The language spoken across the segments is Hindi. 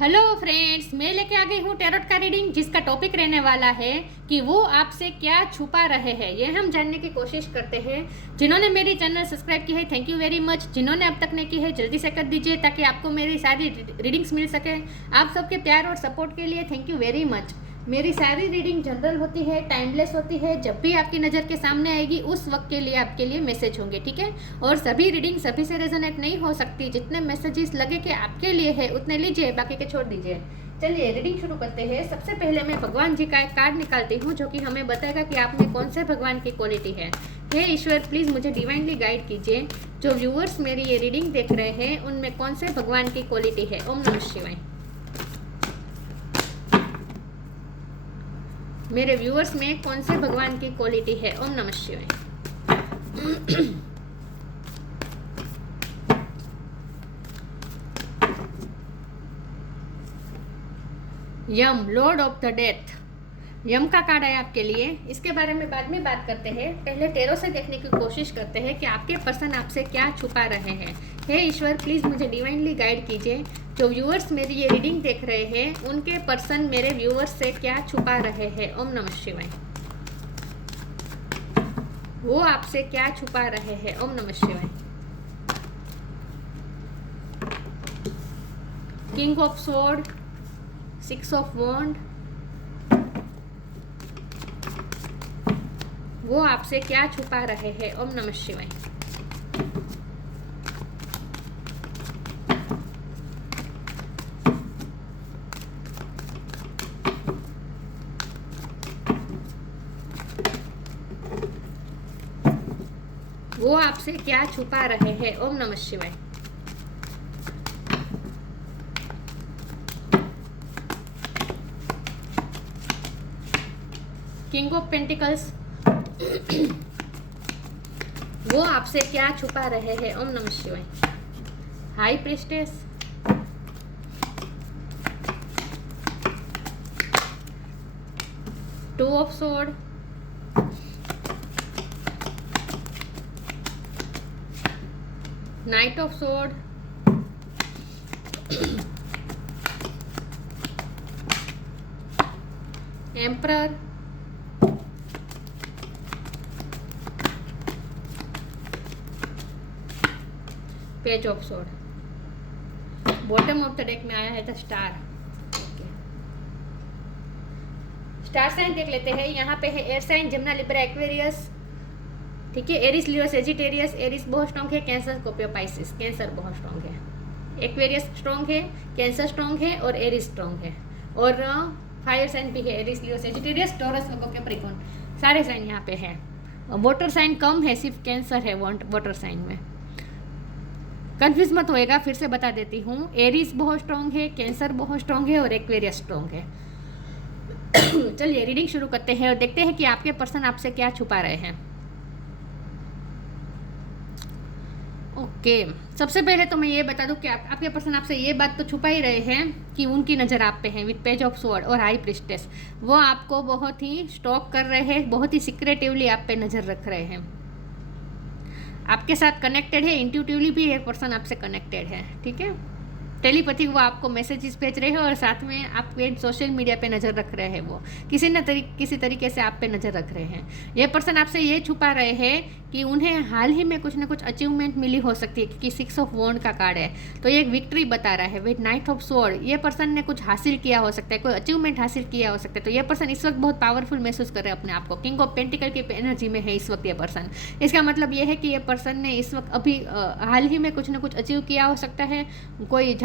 हेलो फ्रेंड्स, मैं लेके आ गई हूँ टैरोट का रीडिंग, जिसका टॉपिक रहने वाला है कि वो आपसे क्या छुपा रहे हैं। ये हम जानने की कोशिश करते हैं। जिन्होंने मेरी चैनल सब्सक्राइब की है, थैंक यू वेरी मच। जिन्होंने अब तक नहीं की है, जल्दी से कर दीजिए ताकि आपको मेरी सारी रीडिंग्स मिल सके। आप सबके प्यार और सपोर्ट के लिए थैंक यू वेरी मच। मेरी सारी रीडिंग जनरल होती है, टाइमलेस होती है। जब भी आपकी नज़र के सामने आएगी उस वक्त के लिए आपके लिए मैसेज होंगे, ठीक है। और सभी रीडिंग सभी से रेजोनेट नहीं हो सकती। जितने मैसेजेस लगे कि आपके लिए है उतने लीजिए, बाकी के छोड़ दीजिए। चलिए रीडिंग शुरू करते हैं। सबसे पहले मैं भगवान जी का एक कार्ड निकालती हूँ जो कि हमें बताएगा कि आप में कौन से भगवान की क्वालिटी है। हे ईश्वर, प्लीज़ मुझे डिवाइनली गाइड कीजिए। जो व्यूअर्स मेरी ये रीडिंग देख रहे हैं उनमें कौन से भगवान की क्वालिटी है। ओम नमः शिवाय। मेरे व्यूअर्स में कौन से भगवान की क्वालिटी है। ओम नमः शिवाय। यम, लॉर्ड ऑफ द डेथ। यम का कार्ड है आपके लिए। इसके बारे में बाद में बात करते हैं। पहले टैरो से देखने की कोशिश करते हैं कि आपके पर्सन आपसे क्या छुपा रहे हैं। हे ईश्वर, प्लीज़ मुझे डिवाइनली गाइड कीजिए। जो व्यूअर्स मेरी ये रीडिंग देख रहे हैं उनके पर्सन मेरे व्यूअर्स से क्या छुपा रहे हैं। ओम नमः शिवाय। वो आपसे क्या छुपा रहे हैं। ओम नमः शिवाय। किंग ऑफ स्वॉर्ड, 6 ऑफ वॉन्ड। वो आपसे क्या छुपा रहे हैं। ओम नमः शिवाय। वो आपसे क्या छुपा रहे हैं। ओम नमः शिवाय। King of pentacles. वो आपसे क्या छुपा रहे हैं। ओम नमः शिवाय। High priestess. Two of sword. Night of sword. Emperor. Page of sword. Bottom of the deck में आया है द स्टार। स्टार साइन देख लेते हैं। यहाँ पे है air sign, Gemini, Libra, Aquarius, ठीक है। Aries, Leo, Sagittarius. एरिस बहुत स्ट्रॉन्ग है। Cancer, Scorpio, Pisces. कैंसर बहुत स्ट्रॉन्ग है। एक्वेरियस स्ट्रॉन्ग है। कैंसर स्ट्रॉन्ग है और एरिस स्ट्रॉन्ग है। और फायर साइन भी है। एरिस, लियो, सेजिटेरियस, टॉरस, वर्गो, कैप्रिकॉर्न, सारे साइन यहाँ पे है। वाटर साइन कम है, सिर्फ कैंसर है वाटर साइन में। कंफ्यूज मत होएगा, फिर से बता देती हूँ। एरिस बहुत स्ट्रॉन्ग है, कैंसर बहुत स्ट्रॉन्ग है और एक्वेरियस स्ट्रॉन्ग है। चलिए रीडिंग शुरू करते हैं और देखते हैं कि आपके पर्सन आपसे क्या छुपा रहे हैं। ओके, सबसे पहले तो मैं ये बता दूं कि आपके पर्सन आपसे ये बात तो छुपा ही रहे हैं कि उनकी नज़र आप पे है विद पेज ऑफ स्वॉर्ड और हाई प्रीस्टेस। वो आपको बहुत ही स्टॉक कर रहे हैं, बहुत ही सीक्रेटिवली आप पे नज़र रख रहे हैं। आपके साथ कनेक्टेड है, इंट्यूटिवली भी ये पर्सन आपसे कनेक्टेड है, ठीक है। टेलीपैथिक वो आपको मैसेजेस भेज रहे हैं और साथ में आपके सोशल मीडिया पे नज़र रख रहे हैं। वो किसी तरीके से आप पे नज़र रख रहे हैं। ये पर्सन आपसे ये छुपा रहे हैं कि उन्हें हाल ही में कुछ ना कुछ अचीवमेंट मिली हो सकती है, क्योंकि 6 ऑफ वॉन्ड का कार्ड है तो ये एक विक्ट्री बता रहा है। विद नाइट ऑफ स्वॉर्ड ये पर्सन ने कुछ हासिल किया हो सकता है, कोई अचीवमेंट हासिल किया हो सकता है। तो ये पर्सन इस वक्त बहुत पावरफुल महसूस कर रहे हैं अपने आप को। किंग ऑफ पेंटिकल की एनर्जी में है इस वक्त ये पर्सन। इसका मतलब ये है कि ये पर्सन ने इस वक्त अभी हाल ही में कुछ ना कुछ अचीव किया हो सकता है।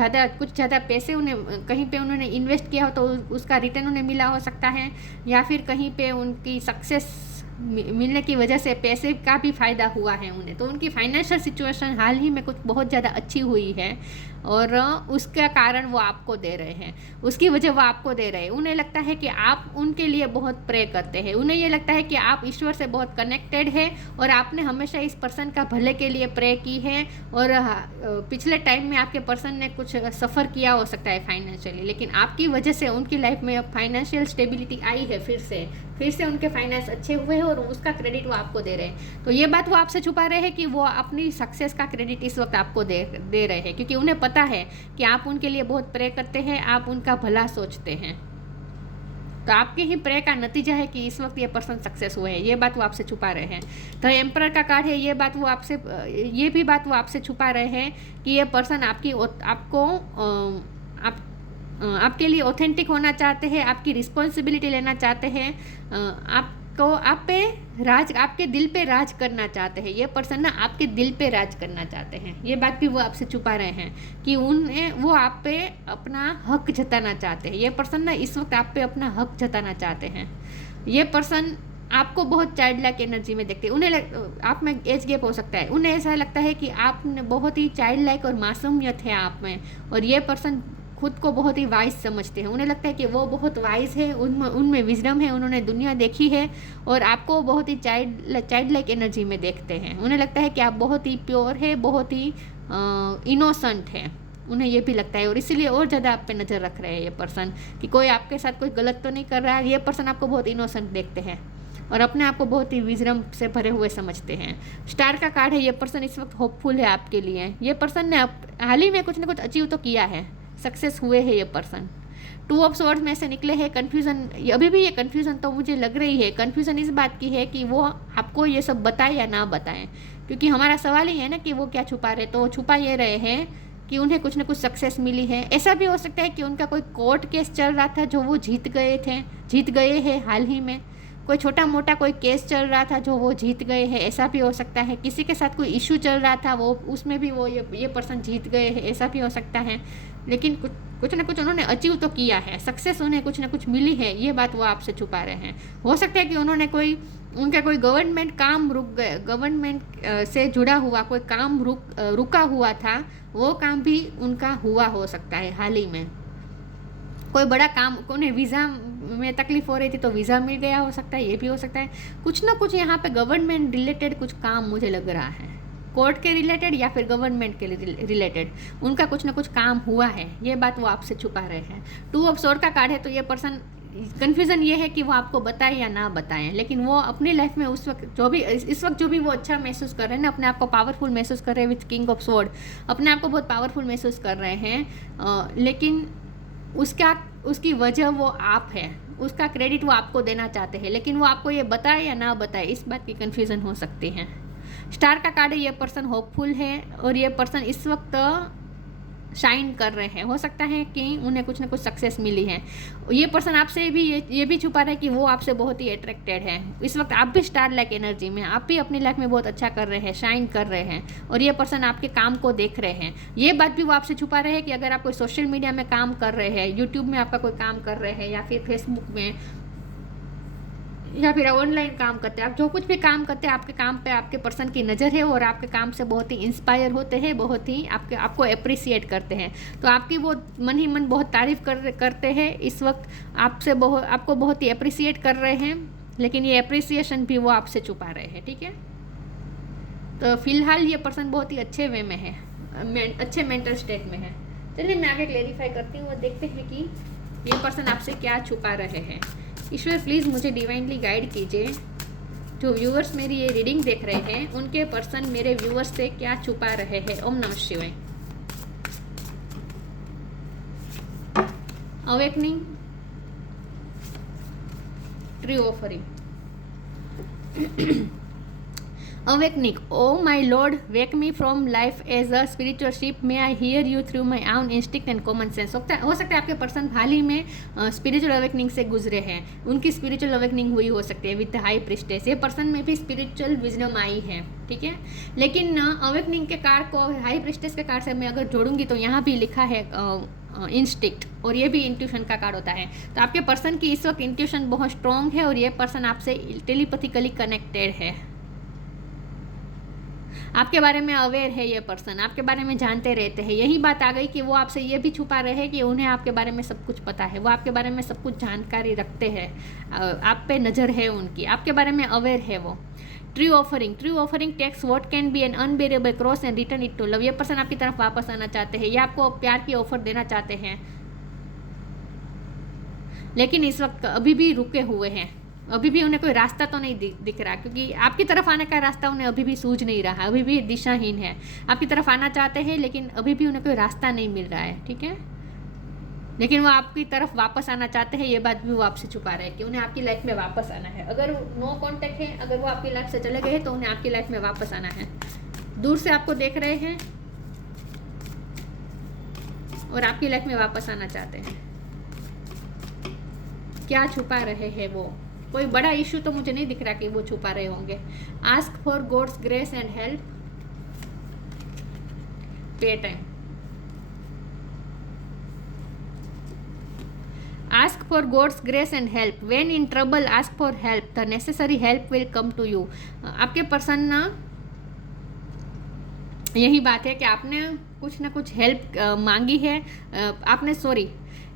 कुछ ज़्यादा पैसे उन्हें कहीं पे उन्होंने इन्वेस्ट किया हो तो उसका रिटर्न उन्हें मिला हो सकता है, या फिर कहीं पे उनकी सक्सेस मिलने की वजह से पैसे का भी फ़ायदा हुआ है उन्हें। तो उनकी फाइनेंशियल सिचुएशन हाल ही में कुछ बहुत ज़्यादा अच्छी हुई है और उसका कारण वो आपको दे रहे हैं, उसकी वजह वो आपको दे रहे हैं। उन्हें लगता है कि आप उनके लिए बहुत प्रे करते हैं। उन्हें ये लगता है कि आप ईश्वर से बहुत कनेक्टेड है और आपने हमेशा इस पर्सन का भले के लिए प्रे की है। और पिछले टाइम में आपके पर्सन ने कुछ सफ़र किया हो सकता है फाइनेंशियली, लेकिन आपकी वजह से उनकी लाइफ में अब फाइनेंशियल स्टेबिलिटी आई है फिर से। फिर से उनके फाइनेंस अच्छे हुए हैं और उसका क्रेडिट वो आपको दे रहे हैं। तो ये बात वो आपसे छुपा रहे हैं कि वो अपनी सक्सेस का क्रेडिट इस वक्त आपको दे रहे हैं, क्योंकि उन्हें पता है कि आप उनके लिए बहुत प्रे करते हैं, आप उनका भला सोचते हैं। तो आपके ही प्रे का नतीजा है कि इस वक्त ये पर्सन सक्सेस हुए हैं। ये बात वो आपसे छुपा रहे हैं। तो एम्परर का कार्ड है, ये भी बात वो आपसे छुपा रहे हैं कि ये पर्सन आपके लिए ऑथेंटिक होना चाहते हैं, आपकी रिस्पॉन्सिबिलिटी लेना चाहते हैं, आपके दिल पे राज करना चाहते हैं। ये पर्सन ना आपके दिल पे राज करना चाहते हैं। ये बात भी वो आपसे छुपा रहे हैं कि वो आप पे अपना हक जताना चाहते हैं। ये पर्सन ना इस वक्त आप पे अपना हक जताना चाहते हैं। ये पर्सन आपको बहुत चाइल्ड लाइक एनर्जी में देखते हैं। उन्हें आप में एज गैप हो सकता है, उन्हें ऐसा लगता है कि आप बहुत ही चाइल्ड लाइक और मासूमियत है आप में, और ये पर्सन खुद को बहुत ही वाइज समझते हैं। उन्हें लगता है कि वो बहुत वाइज है, उनमें विजडम है, उन्होंने दुनिया देखी है, और आपको बहुत ही चाइल्ड लाइक एनर्जी में देखते हैं। उन्हें लगता है कि आप बहुत ही प्योर है, बहुत ही इनोसेंट है। उन्हें ये भी लगता है, और इसीलिए और ज़्यादा आप पे नज़र रख रहे हैं ये पर्सन कि कोई आपके साथ कोई गलत तो नहीं कर रहा है। ये पर्सन आपको बहुत इनोसेंट देखते हैं और अपने आप को बहुत ही विजडम से भरे हुए समझते हैं। स्टार का कार्ड है, ये पर्सन इस वक्त होपफुल है आपके लिए। ये पर्सन ने हाल ही में कुछ ना कुछ अचीव तो किया है, सक्सेस हुए हैं ये पर्सन। 2 ऑफ स्वॉर्ड्स में से निकले हैं। कन्फ्यूज़न, अभी भी ये कन्फ्यूज़न तो मुझे लग रही है। कन्फ्यूज़न इस बात की है कि वो आपको ये सब बताएं या ना बताएं, क्योंकि हमारा सवाल ही है ना कि वो क्या छुपा रहे। तो वो छुपा ये रहे हैं कि उन्हें कुछ ना कुछ सक्सेस मिली है। ऐसा भी हो सकता है कि उनका कोई कोर्ट केस चल रहा था जो वो जीत गए हैं हाल ही में। कोई छोटा मोटा कोई केस चल रहा था जो वो जीत गए हैं, ऐसा भी हो सकता है। किसी के साथ कोई इशू चल रहा था, वो उसमें भी वो ये पर्सन जीत गए हैं, ऐसा भी हो सकता है। लेकिन कुछ ना कुछ उन्होंने अचीव तो किया है, सक्सेस उन्हें कुछ ना कुछ मिली है। ये बात वो आपसे छुपा रहे हैं। हो सकता है कि उनका कोई गवर्नमेंट काम रुक गए, गवर्नमेंट से जुड़ा हुआ कोई काम रुका हुआ था, वो काम भी उनका हुआ हो सकता है हाल ही में। कोई बड़ा काम, उन्हें वीज़ा में तकलीफ हो रही थी तो वीज़ा मिल गया हो सकता है, ये भी हो सकता है। कुछ ना कुछ यहाँ पे गवर्नमेंट रिलेटेड कुछ काम मुझे लग रहा है, कोर्ट के रिलेटेड या फिर गवर्नमेंट के रिलेटेड उनका कुछ ना कुछ काम हुआ है। ये बात वो आपसे छुपा रहे हैं। 2 ऑफ स्वॉर्ड का कार्ड है, तो ये पर्सन कन्फ्यूज़न ये है कि वो आपको बताएं या ना बताएं, लेकिन वो अपनी लाइफ में इस वक्त जो भी वो अच्छा महसूस कर रहे हैं ना, अपने आप को पावरफुल महसूस कर रहे हैं विथ किंग ऑफ स्वॉर्ड, अपने आप को बहुत पावरफुल महसूस कर रहे हैं। लेकिन उसकी वजह वो आप है, उसका क्रेडिट वो आपको देना चाहते हैं, लेकिन वो आपको ये बताए या ना बताए, इस बात की कन्फ्यूज़न हो सकती है। स्टार का कार्ड है, ये पर्सन होपफुल है और ये पर्सन इस वक्त शाइन कर रहे हैं। हो सकता है कि उन्हें कुछ ना कुछ सक्सेस मिली है। ये पर्सन आपसे भी ये भी छुपा रहा है कि वो आपसे बहुत ही अट्रैक्टेड है। इस वक्त आप भी स्टार लाइक एनर्जी में, आप भी अपनी लाइफ में बहुत अच्छा कर रहे हैं, शाइन कर रहे हैं, और ये पर्सन आपके काम को देख रहे हैं। ये बात भी वो आपसे छुपा रहे हैं कि अगर आप कोई सोशल मीडिया में काम कर रहे हैं, यूट्यूब में आपका कोई काम कर रहे हैं, या फिर फेसबुक में, या फिर ऑनलाइन काम करते हैं, आप जो कुछ भी काम करते हैं, आपके काम पे आपके पर्सन की नज़र है और आपके काम से बहुत ही इंस्पायर होते हैं, बहुत ही आपको अप्रिसिएट करते हैं। तो आपकी वो मन ही मन बहुत तारीफ करते हैं। इस वक्त आपको बहुत ही अप्रिसिएट कर रहे हैं, लेकिन ये अप्रिसिएशन भी वो आपसे छुपा रहे हैं। ठीक है, तो फिलहाल ये पर्सन बहुत ही अच्छे वे में है, अच्छे मेंटल स्टेट में है। चलिए मैं आगे क्लेरिफाई करती हूँ और देखते हैं कि ये पर्सन आपसे क्या छुपा रहे हैं। ईश्वर प्लीज़ मुझे डिवाइनली गाइड कीजिए। जो व्यूअर्स मेरी ये रीडिंग देख रहे हैं, उनके पर्सन मेरे व्यूअर्स से क्या छुपा रहे हैं। ओम नमः शिवाय। Awakening, tree offering. Awakening, oh my Lord, wake me from life as a spiritual ship. May I hear you through my own instinct and common sense. हो सकता है आपके पर्सन हाल ही में स्पिरिचुअल अवेकनिंग से गुजरे हैं, उनकी स्पिरिचुअल अवेकनिंग हुई हो सकती है विद हाई प्रिस्टेस। ये पर्सन में भी स्पिरिचुअल विजडम आई है, ठीक है। लेकिन अवेकनिंग के कार्ड को हाई प्रिस्टेस के कार्ड से मैं अगर जोड़ूंगी तो यहाँ भी लिखा है इंस्टिक्ट, और ये भी इंट्यूशन का कार्ड होता है। तो आपके पर्सन की इस वक्त इंट्यूशन बहुत स्ट्रॉन्ग है और ये पर्सन आपसे टेलीपैथिकली कनेक्टेड है, आपके बारे में अवेयर है। ये पर्सन आपके बारे में जानते रहते हैं। यही बात आ गई कि वो आपसे ये भी छुपा रहे हैं कि उन्हें आपके बारे में सब कुछ पता है, वो आपके बारे में सब कुछ जानकारी रखते हैं, आप पे नज़र है उनकी, आपके बारे में अवेयर है वो। Tree offering takes what can be an unbearable cross and return it to love. ये पर्सन आपकी तरफ वापस आना चाहते हैं या आपको प्यार की ऑफर देना चाहते हैं, लेकिन इस वक्त अभी भी रुके हुए हैं। अभी भी उन्हें कोई रास्ता तो नहीं दिख रहा, क्योंकि आपकी तरफ आने का रास्ता उन्हें अभी भी सूझ नहीं रहा, अभी भी दिशाहीन है। आपकी तरफ आना चाहते हैं लेकिन अभी भी उन्हें कोई रास्ता नहीं मिल रहा है, ठीक है। लेकिन वो आपकी तरफ वापस आना चाहते हैं, ये बात भी वो आपसे छुपा रहे हैं कि उन्हें आपकी लाइफ में वापस आना है। अगर नो कांटेक्ट है, अगर वो आपकी लाइफ से चले गए तो उन्हें आपकी लाइफ में वापस आना है। दूर से आपको देख रहे हैं और आपकी लाइफ में वापस आना चाहते हैं। क्या छुपा रहे हैं वो? कोई बड़ा इशू तो मुझे नहीं दिख रहा कि वो छुपा रहे होंगे। Ask for God's grace and help, pay time. Ask for God's grace and help. When in trouble, ask for help. The necessary help will come to you. आपके पर्सन ना, यही बात है कि आपने कुछ ना कुछ हेल्प मांगी है,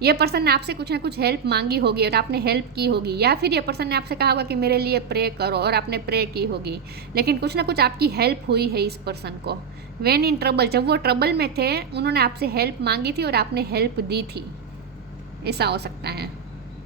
ये पर्सन ने आपसे कुछ ना कुछ हेल्प मांगी होगी और आपने हेल्प की होगी, या फिर ये पर्सन ने आपसे कहा होगा कि मेरे लिए प्रे करो और आपने प्रे की होगी, लेकिन कुछ ना कुछ आपकी हेल्प हुई है इस पर्सन को। व्हेन इन ट्रबल, जब वो ट्रबल में थे उन्होंने आपसे हेल्प मांगी थी और आपने हेल्प दी थी, ऐसा हो सकता है।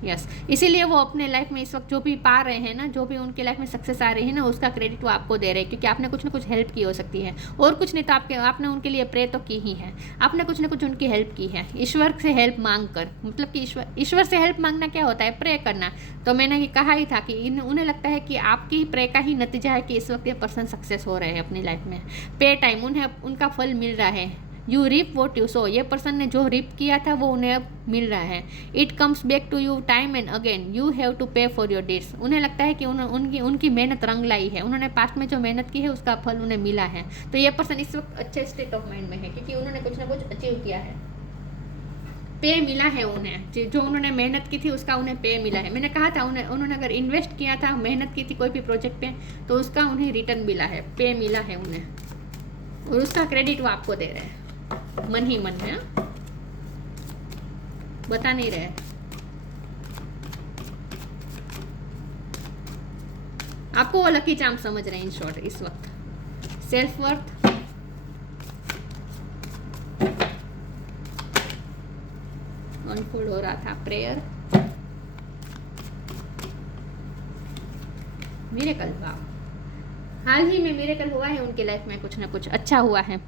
यस, इसीलिए वो अपने लाइफ में इस वक्त जो भी पा रहे हैं ना, जो भी उनके लाइफ में सक्सेस आ रही है ना, उसका क्रेडिट वो आपको दे रहे हैं, क्योंकि आपने कुछ ना कुछ हेल्प की हो सकती है। और कुछ नहीं तो आपने उनके लिए प्रे तो की ही है, आपने कुछ ना कुछ उनकी हेल्प की है ईश्वर से हेल्प मांग कर। मतलब कि ईश्वर से हेल्प मांगना क्या होता है? प्रे करना। तो मैंने ये कहा ही था कि उन्हें लगता है कि आपकी प्रे का ही नतीजा है कि इस वक्त ये पर्सन सक्सेस हो रहे हैं अपनी लाइफ में। पे टाइम, उन्हें उनका फल मिल रहा है। You rib what you so, ये पर्सन ने जो रिप किया था वो उन्हें अब मिल रहा है। It comes back to you time and again, you have to pay for your deeds. उन्हें लगता है कि उनकी मेहनत रंग लाई है, उन्होंने पास्ट में जो मेहनत की है उसका फल उन्हें मिला है। तो ये पर्सन इस वक्त अच्छे स्टेट ऑफ माइंड में है, क्योंकि उन्होंने कुछ ना कुछ अचीव किया है, पे मिला है उन्हें। जो उन्होंने मेहनत की थी उसका उन्हें पे मिला है। मैंने कहा था उन्होंने अगर इन्वेस्ट किया था, मेहनत की थी कोई भी प्रोजेक्ट पे, तो उसका उन्हें रिटर्न मिला है, पे मिला है उन्हें, और उसका क्रेडिट वो आपको दे रहे हैं मन ही मन में। बता नहीं रहे। आपको वो लकी चार्म समझ रहे हैं इन शॉर्ट इस वक्त। सेल्फ वर्थ, अनफोल्ड हो रहा था। Prayer, miracle. वाह, हाल ही में मिरेकल हुआ है उनकी लाइफ में, कुछ ना कुछ अच्छा हुआ है।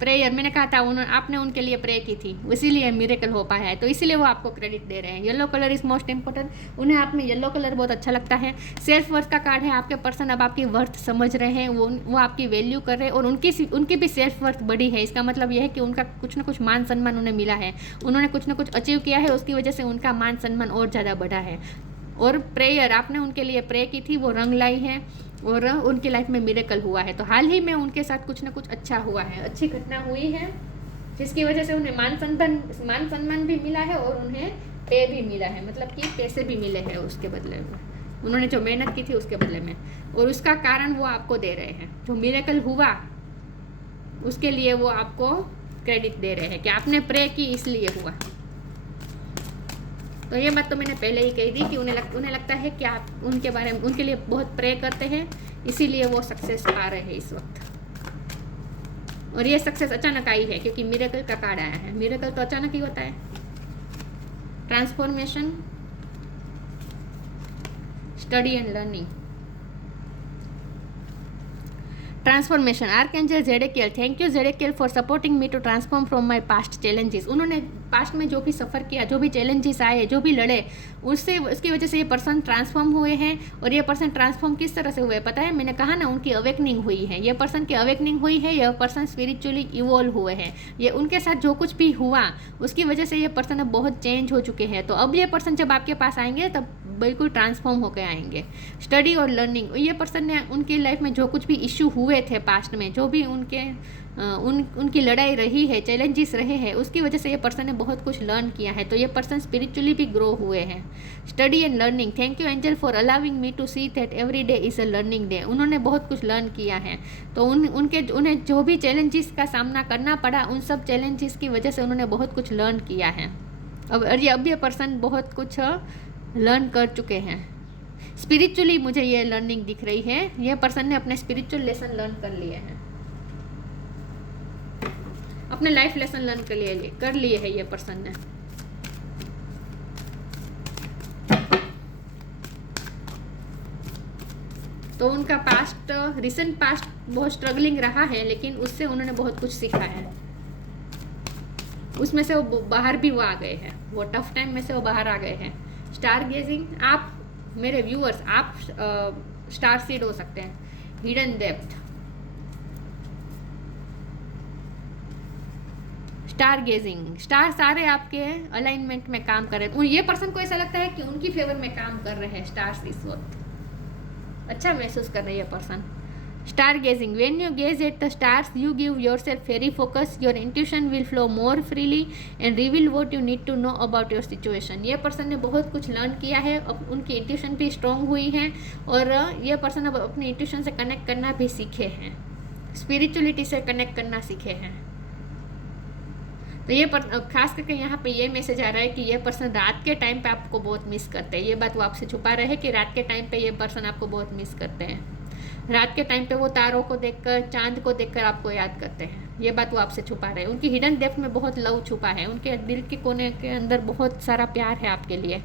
प्रेयर, मैंने कहा था आपने उनके लिए प्रे की थी, इसीलिए मिरेकल हो पाया है, तो इसीलिए वो आपको क्रेडिट दे रहे हैं। Yellow colour is most important, उन्हें आप में येलो कलर बहुत अच्छा लगता है। सेल्फ वर्थ का कार्ड है, आपके पर्सन अब आपकी वर्थ समझ रहे हैं, वो आपकी वैल्यू कर रहे हैं, और उनकी भी सेल्फ वर्थ बढ़ी है। इसका मतलब यह है कि उनका कुछ ना कुछ मान सम्मान उन्हें मिला है, उन्होंने कुछ ना कुछ अचीव किया है, उसकी वजह से उनका मान सम्मान और ज़्यादा बढ़ा है। और प्रेयर, आपने उनके लिए प्रे की थी, वो रंग लाई है और उनकी लाइफ में मिरेकल हुआ है। तो हाल ही में उनके साथ कुछ ना कुछ अच्छा हुआ है, अच्छी घटना हुई है, जिसकी वजह से उन्हें मान सम्मान भी मिला है और उन्हें पे भी मिला है, मतलब कि पैसे भी मिले हैं उसके बदले में, उन्होंने जो मेहनत की थी उसके बदले में, और उसका कारण वो आपको दे रहे हैं। जो मिरेकल हुआ उसके लिए वो आपको क्रेडिट दे रहे हैं कि आपने प्रे की इसलिए हुआ। तो ये बात तो मैंने पहले ही कही थी कि उन्हें लगता है कि आप उनके बारे में, उनके लिए बहुत प्रे करते हैं, इसीलिए वो सक्सेस पा रहे हैं इस वक्त। और ये सक्सेस अचानक आई है, क्योंकि मिरेकल का कार्ड आया है। मिरेकल तो अचानक ही होता है। Transformation, study and learning. Transformation, archangel Zadkiel, thank you Zadkiel for supporting me to transform from my past challenges. उन्होंने पास्ट में जो भी सफ़र किया, जो भी चैलेंजेस आए, जो भी लड़े, उसकी वजह से ये पर्सन ट्रांसफॉर्म हुए हैं। और ये पर्सन ट्रांसफॉर्म किस तरह से हुए पता है? मैंने कहा ना, उनकी अवेकनिंग हुई है, ये पर्सन की अवेकनिंग हुई है, ये पर्सन स्पिरिचुअली इवॉल्व हुए हैं। ये उनके साथ जो कुछ भी हुआ उसकी वजह से ये पर्सन अब बहुत चेंज हो चुके हैं। तो अब ये पर्सन जब आपके पास आएंगे तब बिल्कुल ट्रांसफॉर्म होकर आएंगे। स्टडी और लर्निंग, ये पर्सन ने उनकी लाइफ में जो कुछ भी इश्यू हुए थे पास्ट में, जो भी उनकी लड़ाई रही है, चैलेंजेस रहे हैं, उसकी वजह से ये पर्सन ने बहुत कुछ लर्न किया है। तो ये पर्सन स्पिरिचुअली भी ग्रो हुए हैं। Study and learning, thank you angel for allowing me to see that every day is a learning day. उन्होंने बहुत कुछ लर्न किया है। तो उन्हें जो भी चैलेंजेस का सामना करना पड़ा, उन सब चैलेंजेस की वजह से उन्होंने बहुत कुछ लर्न किया है। अब ये पर्सन बहुत कुछ लर्न कर चुके हैं। स्पिरिचुअली मुझे ये लर्निंग दिख रही है, ये पर्सन ने अपने स्पिरिचुअल लेसन लर्न कर लिए हैं, अपने लाइफ लेसन लर्न कर लिए है ये पर्सन ने। तो उनका पास्ट, रिसेंट पास्ट बहुत स्ट्रगलिंग रहा है, लेकिन उससे उन्होंने बहुत कुछ सीखा है। उसमें से वो बाहर भी वो आ गए हैं, वो टफ टाइम में से वो बाहर आ गए हैं। स्टार गेजिंग, आप मेरे व्यूअर्स, आप स्टार सीड हो सकते हैं। Hidden depth, star gazing, star सारे आपके अलाइनमेंट में काम कर रहे हैं। ये पर्सन को ऐसा लगता है कि उनकी फेवर में काम कर रहे हैं स्टार्स इस वक्त, अच्छा महसूस कर रही है person. Star gazing, when you gaze at the stars you give yourself very focus, your intuition will flow more freely and reveal what you need to know about your situation. ये पर्सन ने बहुत कुछ लर्न किया है, उनकी इंट्यूशन भी स्ट्रांग हुई है और ये पर्सन अब अपनी इंट्यूशन से कनेक्ट करना भी सीखे हैं, स्पिरिचुअलिटी से कनेक्ट करना सीखे हैं। तो ये खास करके यहाँ पे ये मैसेज आ रहा है कि ये पर्सन रात के टाइम पे आपको बहुत मिस करते हैं। ये बात वो आपसे छुपा रहे हैं कि रात के टाइम पे ये पर्सन आपको बहुत मिस करते हैं। रात के टाइम पे वो तारों को देखकर, चांद को देखकर आपको याद करते हैं। ये बात वो आपसे छुपा रहे हैं। उनकी हिडन डेप्थ में बहुत लव छुपा है, उनके दिल के कोने के अंदर बहुत सारा प्यार है आपके लिए।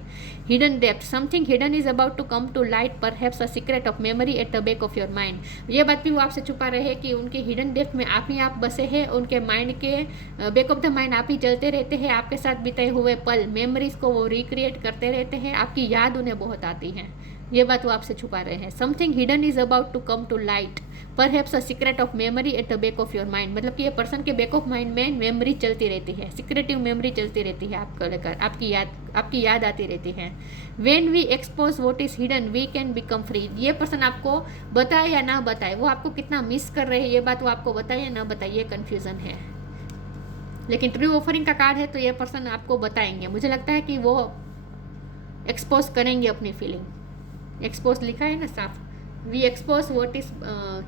Hidden depth, something hidden is about to come to light, perhaps a secret of memory at the back of your mind. ये बात भी वो आपसे छुपा रहे हैं कि उनके हिडन डेप्थ में आप ही आप बसे हैं, उनके माइंड के बैक ऑफ द माइंड आप ही चलते रहते हैं। आपके साथ बिताए हुए पल, मेमोरीज को वो रिक्रिएट करते रहते हैं, आपकी याद उन्हें बहुत आती है। ये बात वो आपसे छुपा रहे हैं। Something hidden is about to come to light, perhaps a secret of memory at the back of your mind. मतलब कि ये पर्सन के बैक ऑफ माइंड में मेमोरी चलती रहती है, सीक्रेटिव मेमोरी चलती रहती है आपको लेकर, आपकी याद आती रहती है। When we expose what is hidden we can become free. ये पर्सन आपको बताए या ना बताए, वो आपको कितना मिस कर रहे हैं, ये बात वो आपको बताए या ना बताए, ये कन्फ्यूजन है। लेकिन ट्रू ऑफरिंग का कार्ड है तो ये पर्सन आपको बताएंगे। मुझे लगता है कि वो एक्सपोज करेंगे अपनी फीलिंग। एक्सपोज लिखा है ना साफ, we expose what is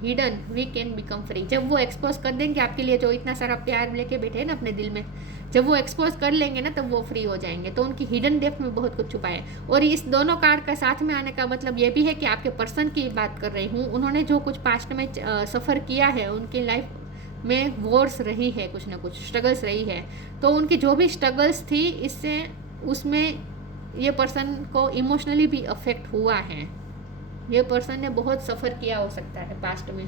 hidden we can become free. जब वो एक्सपोज कर देंगे आपके लिए, जो इतना सारा प्यार लेके बैठे हैं ना अपने दिल में, जब वो एक्सपोज कर लेंगे ना तब वो फ्री हो जाएंगे। तो उनकी हिडन डेप्थ में बहुत कुछ छुपा है। और इस दोनों कार्ड का साथ में आने का मतलब ये भी है कि आपके पर्सन की बात कर रही हूँ, उन्होंने जो कुछ पास्ट में सफ़र किया है, उनकी लाइफ में वॉर्स रही है, कुछ ना कुछ स्ट्रगल्स रही है। तो उनकी जो भी स्ट्रगल्स थी, इससे उसमें ये पर्सन को इमोशनली भी अफेक्ट हुआ है। ये पर्सन ने बहुत सफ़र किया हो सकता है पास्ट में,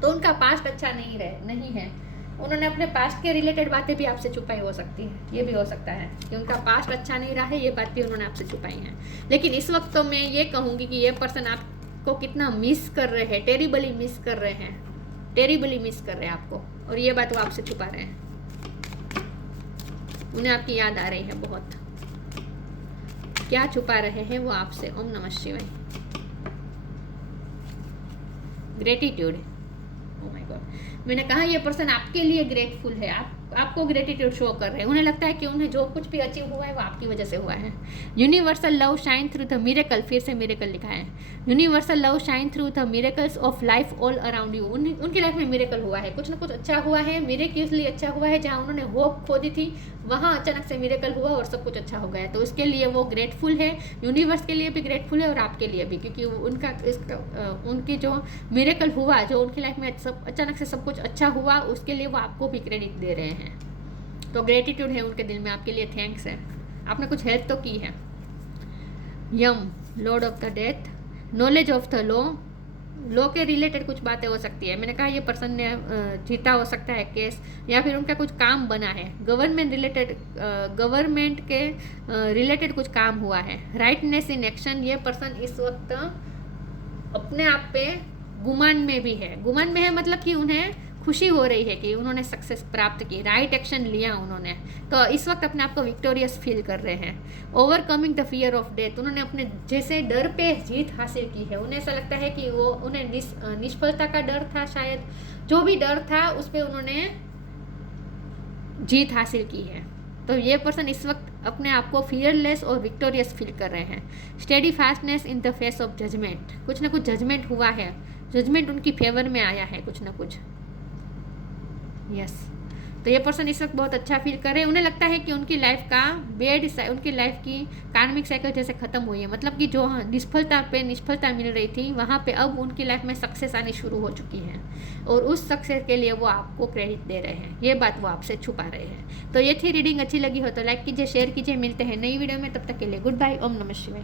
तो उनका पास्ट अच्छा नहीं है। उन्होंने अपने पास्ट के रिलेटेड बातें भी आपसे छुपाई हो सकती है। ये भी हो सकता है कि उनका पास्ट अच्छा नहीं रहा है, ये बात भी उन्होंने आपसे छुपाई है। लेकिन इस वक्त तो मैं ये कहूँगी कि ये पर्सन आपको कितना मिस कर रहे हैं, टेरिबली मिस कर रहे हैं, टेरिबली मिस कर रहे हैं आपको। और ये बात वो आपसे छुपा रहे हैं, उन्हें आपकी याद आ रही है बहुत। क्या छुपा रहे हैं वो आपसे? ओम नमः शिवाय। ग्रेटिट्यूड, ओह माय गॉड, मैंने कहा ये पर्सन आपके लिए ग्रेटफुल है, आपको ग्रेटिट्यूड शो कर रहे हैं। उन्हें लगता है कि उन्हें जो कुछ भी अचीव हुआ है वो आपकी वजह से हुआ है। Universal love shine through the miracle, फिर से मिरेकल लिखा है। Universal love shine through the miracles of life all around you. उनकी लाइफ में मिरेकल हुआ है, कुछ ना कुछ अच्छा हुआ है, मिरेक्युलसली अच्छा हुआ है। जहाँ उन्होंने होप खो दी थी वहाँ अचानक से मिरेकल हुआ और सब कुछ अच्छा हो गया। तो उसके लिए वो ग्रेटफुल है, यूनिवर्स के लिए भी ग्रेटफुल है और आपके लिए भी, क्योंकि उनकी जो मिरेकल हुआ, जो उनकी लाइफ में सब अचानक से सब कुछ अच्छा हुआ, उसके लिए वो आपको भी क्रेडिट दे रहे हैं। तो ग्रेटिट्यूड है उनके दिल में आपके लिए, थैंक्स है, आपने कुछ हेल्प तो की है। Yama, lord of the death, knowledge of the law के रिलेटेड कुछ बातें हो सकती है। मैंने कहा ये पर्सन ने जीता हो सकता है केस, या फिर उनका कुछ काम बना है, गवर्नमेंट के रिलेटेड कुछ काम हुआ है। राइटनेस इन एक्शन, ये पर्सन इस वक्त अपने आप पे गुमान में भी है। गुमान में है मतलब कि उन्हें खुशी हो रही है कि उन्होंने सक्सेस प्राप्त की, राइट एक्शन लिया उन्होंने, तो इस वक्त अपने आप को विक्टोरियस फील कर रहे हैं। Overcoming the fear of death, उन्होंने अपने जैसे डर पे जीत हासिल की है। उन्हें ऐसा लगता है कि वो उन्हें निष्फलता का डर था, शायद जो भी डर था उस पर उन्होंने जीत हासिल की है। तो ये पर्सन इस वक्त अपने आप को फियरलेस और विक्टोरियस फील कर रहे हैं। Steady fastness in the face of judgement, कुछ ना कुछ जजमेंट हुआ है, जजमेंट उनकी फेवर में आया है कुछ ना कुछ। यस, तो ये पर्सन इस वक्त बहुत अच्छा फील कर रहे हैं। उन्हें लगता है कि उनकी लाइफ का उनकी लाइफ की कार्मिक साइकिल जैसे ख़त्म हुई है। मतलब कि जो निष्फलता मिल रही थी, वहाँ पे अब उनकी लाइफ में सक्सेस आनी शुरू हो चुकी है और उस सक्सेस के लिए वो आपको क्रेडिट दे रहे हैं। ये बात वो आपसे छुपा रहे हैं। तो ये थी रीडिंग, अच्छी लगी हो तो लाइक कीजिए, शेयर कीजिए। मिलते हैं नई वीडियो में, तब तक के लिए गुड बाय, ओम नमः शिवाय।